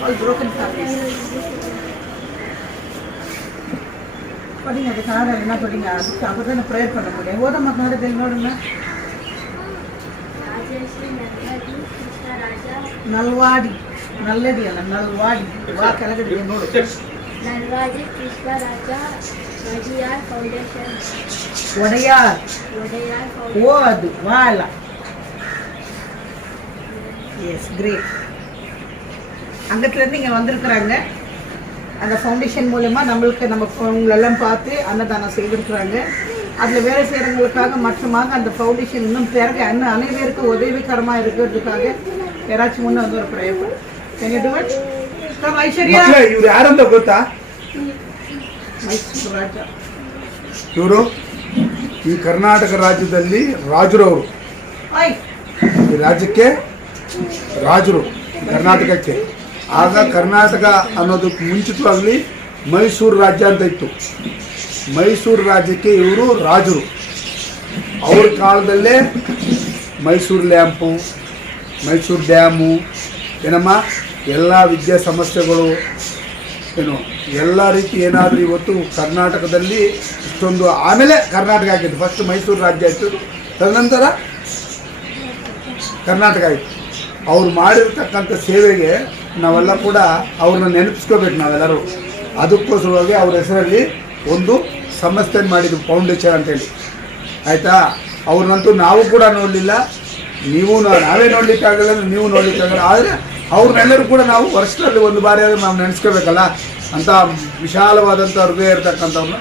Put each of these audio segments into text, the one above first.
All broken families. படிங்க அது காரணம் என்ன படிங்க அதுக்கு அப்போ தானே ப்ரேயர் பண்ண முடியும் ஓதம்மா காரணத்தில் நோடுங்க ರಾಜಶ್ರೀ ನರ್ಮದಿ ಕೃಷ್ಣರಾಜ ನಲ್ವಾಡಿ ನಲ್ಲದಿ ಅಲ್ಲ ನಲ್ವಾಡಿ ವಾ ಕೆಳಗಡೆ ನೋಡು ನಲ್ವಾಡಿ ಕೃಷ್ಣರಾಜ ವಜಿಯಾರ್ ಫೌಂಡೇಶನ್ ಒಡೆಯಾರ್ ಒಡೆಯಾರ್ ஓ அது வா இல்ல எஸ் கிரேட் அங்கத்துலேருந்து இங்கே வந்திருக்கிறாங்க அந்த ஃபவுண்டேஷன் மூலமா நம்மளுக்கு நம்ம உங்களெல்லாம் பார்த்து அன்னதானம் செய்திருக்கிறாங்க அதில் வேலை செய்கிறவங்களுக்காக மட்டுமாக அந்த ஃபவுண்டேஷன் இன்னும் பிறகு இன்னும் அனைவருக்கும் உதவிகரமாக இருக்கிறதுக்காக யாராச்சும் முன்னே வந்து ஒரு prayer Can you do it? Come, Aishwarya ಮಕ್ಕಳೇ ಇವ್ರು ಯಾರಂತ ಗೊತ್ತಾ ಮೈಸೂರು ರಾಜ ಇವರು ಈ ಕರ್ನಾಟಕ ರಾಜ್ಯದಲ್ಲಿ ರಾಜರವರು ಆಯ್ ಈ ರಾಜ್ಯಕ್ಕೆ ರಾಜರು ಕರ್ನಾಟಕಕ್ಕೆ. ಆಗ ಕರ್ನಾಟಕ ಅನ್ನೋದಕ್ಕೆ ಮುಂಚಿತವಾಗಲಿ ಮೈಸೂರು ರಾಜ್ಯ ಅಂತ ಇತ್ತು. ಮೈಸೂರು ರಾಜ್ಯಕ್ಕೆ ಇವರು ರಾಜರು. ಅವ್ರ ಕಾಲದಲ್ಲೇ ಮೈಸೂರು ಲ್ಯಾಂಪು, ಮೈಸೂರು ಡ್ಯಾಮು, ಏನಮ್ಮ, ಎಲ್ಲ ವಿದ್ಯಾ ಸಮಸ್ಯೆಗಳು, ಏನು, ಎಲ್ಲ ರೀತಿ ಏನಾದರೂ ಇವತ್ತು ಕರ್ನಾಟಕದಲ್ಲಿ ಇಷ್ಟೊಂದು ಆಮೇಲೆ ಕರ್ನಾಟಕ ಆಗಿತ್ತು. ಫಸ್ಟ್ ಮೈಸೂರು ರಾಜ್ಯ ಆಯಿತು, ತದನಂತರ ಕರ್ನಾಟಕ ಆಯಿತು. ಅವ್ರು ಮಾಡಿರ್ತಕ್ಕಂಥ ಸೇವೆಗೆ ನಾವೆಲ್ಲ ಕೂಡ ಅವ್ರನ್ನ ನೆನಪಿಸ್ಕೋಬೇಕು ನಾವೆಲ್ಲರೂ. ಅದಕ್ಕೋಸ್ಕರವಾಗಿ ಅವ್ರ ಹೆಸರಲ್ಲಿ ಒಂದು ಸಂಸ್ಥೆ ಮಾಡಿದ್ರು ಫೌಂಡೇಶನ್ ಅಂತೇಳಿ. ಆಯಿತಾ? ಅವ್ರನ್ನಂತೂ ನಾವು ಕೂಡ ನೋಡಲಿಲ್ಲ. ನೀವು ನಾವೇ ನೋಡಲಿಕ್ಕಾಗಲ್ಲ, ನೀವು ನೋಡಲಿಕ್ಕಾಗಲ್ಲ. ಆದರೆ ಅವ್ರನ್ನೆಲ್ಲರೂ ಕೂಡ ನಾವು ವರ್ಷದಲ್ಲಿ ಒಂದು ಬಾರಿ ಆದರೂ ನಾವು ನೆನೆಸ್ಕೋಬೇಕಲ್ಲ? ಅಂತ ವಿಶಾಲವಾದಂಥ ಹೃದಯ ಇರತಕ್ಕಂಥವ್ರನ್ನ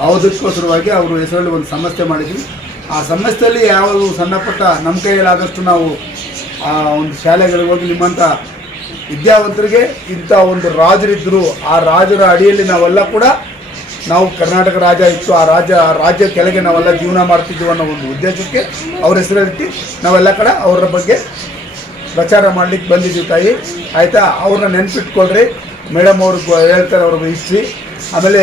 ಅದಕ್ಕೋಸ್ಕರವಾಗಿ ಅವರು ಹೆಸರಲ್ಲಿ ಒಂದು ಸಂಸ್ಥೆ ಮಾಡಿದ್ವಿ. ಆ ಸಂಸ್ಥೆಯಲ್ಲಿ ಯಾವುದು ಸಣ್ಣ ಪುಟ್ಟ ನಮ್ಮ ಕೈಯಲ್ಲಾದಷ್ಟು ನಾವು ಆ ಒಂದು ಶಾಲೆಗಳಿಗೆ ಹೋಗಿ ನಿಮ್ಮಂಥ ವಿದ್ಯಾವಂತರಿಗೆ ಇಂಥ ಒಂದು ರಾಜರಿದ್ದರು ಆ ರಾಜರ ಅಡಿಯಲ್ಲಿ ನಾವೆಲ್ಲ ಕೂಡ ನಾವು ಕರ್ನಾಟಕ ರಾಜ ಇತ್ತು, ಆ ರಾಜ, ಆ ರಾಜ್ಯ ಕೆಳಗೆ ನಾವೆಲ್ಲ ಜೀವನ ಮಾಡ್ತಿದ್ದೀವಿ ಅನ್ನೋ ಒಂದು ಉದ್ದೇಶಕ್ಕೆ ಅವ್ರ ಹೆಸರಿಟ್ಟು ನಾವೆಲ್ಲ ಕಡೆ ಅವರ ಬಗ್ಗೆ ಪ್ರಚಾರ ಮಾಡ್ಲಿಕ್ಕೆ ಬಂದಿದ್ದೀವಿ ತಾಯಿ. ಆಯಿತಾ? ಅವ್ರನ್ನ ನೆನಪಿಟ್ಕೊಳ್ರಿ. ಮೇಡಮ್ ಅವ್ರಿಗೆ ಹೇಳ್ತಾರೆ ಅವ್ರಿಗೆ ಹಿಸ್ಟ್ರಿ ಆಮೇಲೆ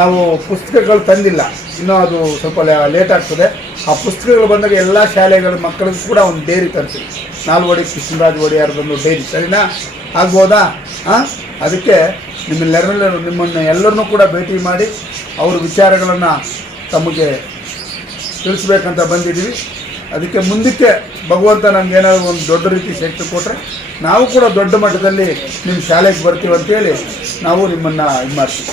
ನಾವು ಪುಸ್ತಕಗಳು ತಂದಿಲ್ಲ. ಇನ್ನೂ ಅದು ಸ್ವಲ್ಪ ಲೇಟ್ ಆಗ್ತದೆ. ಆ ಪುಸ್ತಕಗಳು ಬಂದಾಗ ಎಲ್ಲ ಶಾಲೆಗಳ ಮಕ್ಕಳಿಗೂ ಕೂಡ ಒಂದು ಡೈರಿ ತರ್ತೀವಿ. ನಾಲ್ವಡಿ, ಕೃಷ್ಣರಾಜ ಒಡೆಯಾರ್ ಬಂದು ಡೈರಿ. ಸರಿನಾ? ಆಗ್ಬೋದಾ? ಹಾಂ ಅದಕ್ಕೆ ನಿಮ್ಮೆಲ್ಲರಲ್ಲೂ ನಿಮ್ಮನ್ನು ಎಲ್ಲರನ್ನೂ ಕೂಡ ಭೇಟಿ ಮಾಡಿ ಅವ್ರ ವಿಚಾರಗಳನ್ನು ತಮಗೆ ತಿಳಿಸ್ಬೇಕಂತ ಬಂದಿದ್ದೀವಿ. ಅದಕ್ಕೆ ಮುಂದಕ್ಕೆ ಭಗವಂತ ನಮ್ಗೆ ಏನಾದರೂ ಒಂದು ದೊಡ್ಡ ರೀತಿ ಶಕ್ತಿ ಕೊಟ್ಟರೆ ನಾವು ಕೂಡ ದೊಡ್ಡ ಮಟ್ಟದಲ್ಲಿ ನಿಮ್ಮ ಶಾಲೆಗೆ ಬರ್ತೀವಿ ಅಂತೇಳಿ ನಾವು ನಿಮ್ಮನ್ನು ಇದು ಮಾಡ್ತೀವಿ.